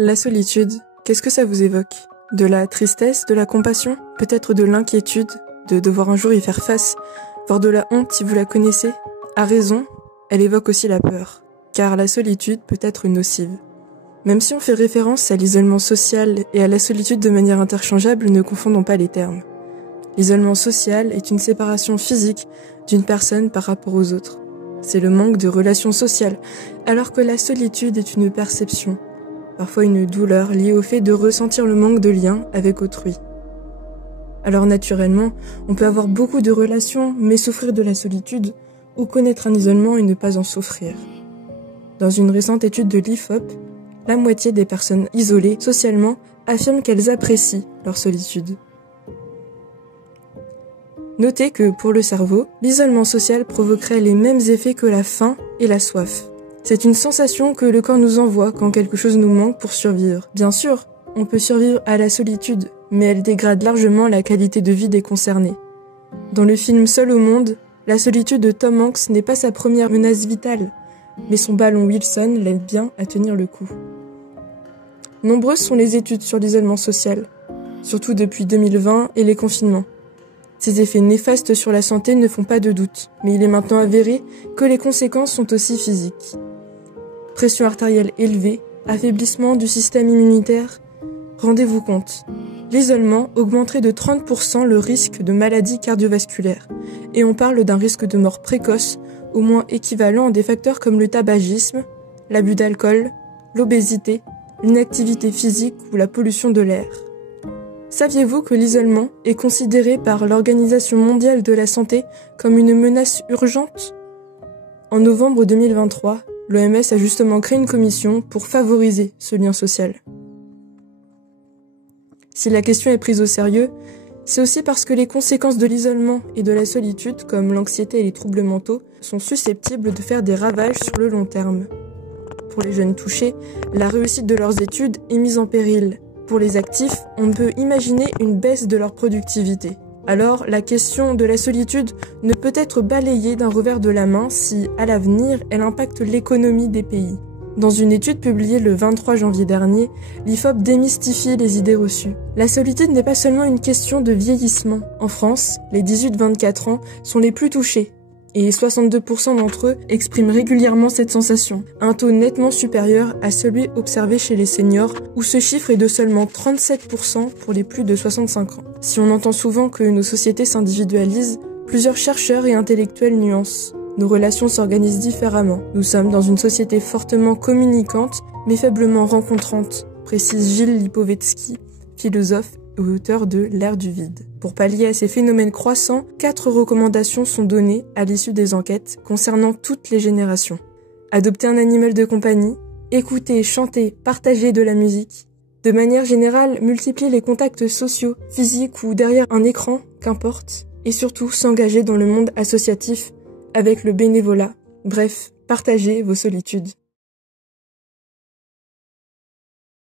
La solitude, qu'est-ce que ça vous évoque? De la tristesse, de la compassion, peut-être de l'inquiétude, de devoir un jour y faire face, voire de la honte si vous la connaissez? À raison, elle évoque aussi la peur, car la solitude peut être nocive. Même si on fait référence à l'isolement social et à la solitude de manière interchangeable, ne confondons pas les termes. L'isolement social est une séparation physique d'une personne par rapport aux autres. C'est le manque de relations sociales, alors que la solitude est une perception, parfois une douleur liée au fait de ressentir le manque de lien avec autrui. Alors naturellement, on peut avoir beaucoup de relations, mais souffrir de la solitude, ou connaître un isolement et ne pas en souffrir. Dans une récente étude de l'IFOP, la moitié des personnes isolées socialement affirment qu'elles apprécient leur solitude. Notez que, pour le cerveau, l'isolement social provoquerait les mêmes effets que la faim et la soif. C'est une sensation que le corps nous envoie quand quelque chose nous manque pour survivre. Bien sûr, on peut survivre à la solitude, mais elle dégrade largement la qualité de vie des concernés. Dans le film Seul au monde, la solitude de Tom Hanks n'est pas sa première menace vitale, mais son ballon Wilson l'aide bien à tenir le coup. Nombreuses sont les études sur l'isolement social, surtout depuis 2020 et les confinements. Ces effets néfastes sur la santé ne font pas de doute, mais il est maintenant avéré que les conséquences sont aussi physiques. Pression artérielle élevée, affaiblissement du système immunitaire. Rendez-vous compte, l'isolement augmenterait de 30% le risque de maladies cardiovasculaires, et on parle d'un risque de mort précoce, au moins équivalent à des facteurs comme le tabagisme, l'abus d'alcool, l'obésité, l'inactivité physique ou la pollution de l'air. Saviez-vous que l'isolement est considéré par l'Organisation mondiale de la santé comme une menace urgente? En novembre 2023, l'OMS a justement créé une commission pour favoriser ce lien social. Si la question est prise au sérieux, c'est aussi parce que les conséquences de l'isolement et de la solitude, comme l'anxiété et les troubles mentaux, sont susceptibles de faire des ravages sur le long terme. Pour les jeunes touchés, la réussite de leurs études est mise en péril. Pour les actifs, on peut imaginer une baisse de leur productivité. Alors, la question de la solitude ne peut être balayée d'un revers de la main si, à l'avenir, elle impacte l'économie des pays. Dans une étude publiée le 23 janvier dernier, l'IFOP démystifie les idées reçues. La solitude n'est pas seulement une question de vieillissement. En France, les 18-24 ans sont les plus touchés, et 62% d'entre eux expriment régulièrement cette sensation, un taux nettement supérieur à celui observé chez les seniors, où ce chiffre est de seulement 37% pour les plus de 65 ans. Si on entend souvent que nos sociétés s'individualisent, plusieurs chercheurs et intellectuels nuancent. Nos relations s'organisent différemment. Nous sommes dans une société fortement communicante, mais faiblement rencontrante, précise Gilles Lipovetsky, philosophe et auteur de L'ère du vide. Pour pallier à ces phénomènes croissants, 4 recommandations sont données à l'issue des enquêtes concernant toutes les générations. Adopter un animal de compagnie, écouter, chanter, partager de la musique. De manière générale, multiplier les contacts sociaux, physiques ou derrière un écran, qu'importe. Et surtout, s'engager dans le monde associatif avec le bénévolat. Bref, partagez vos solitudes.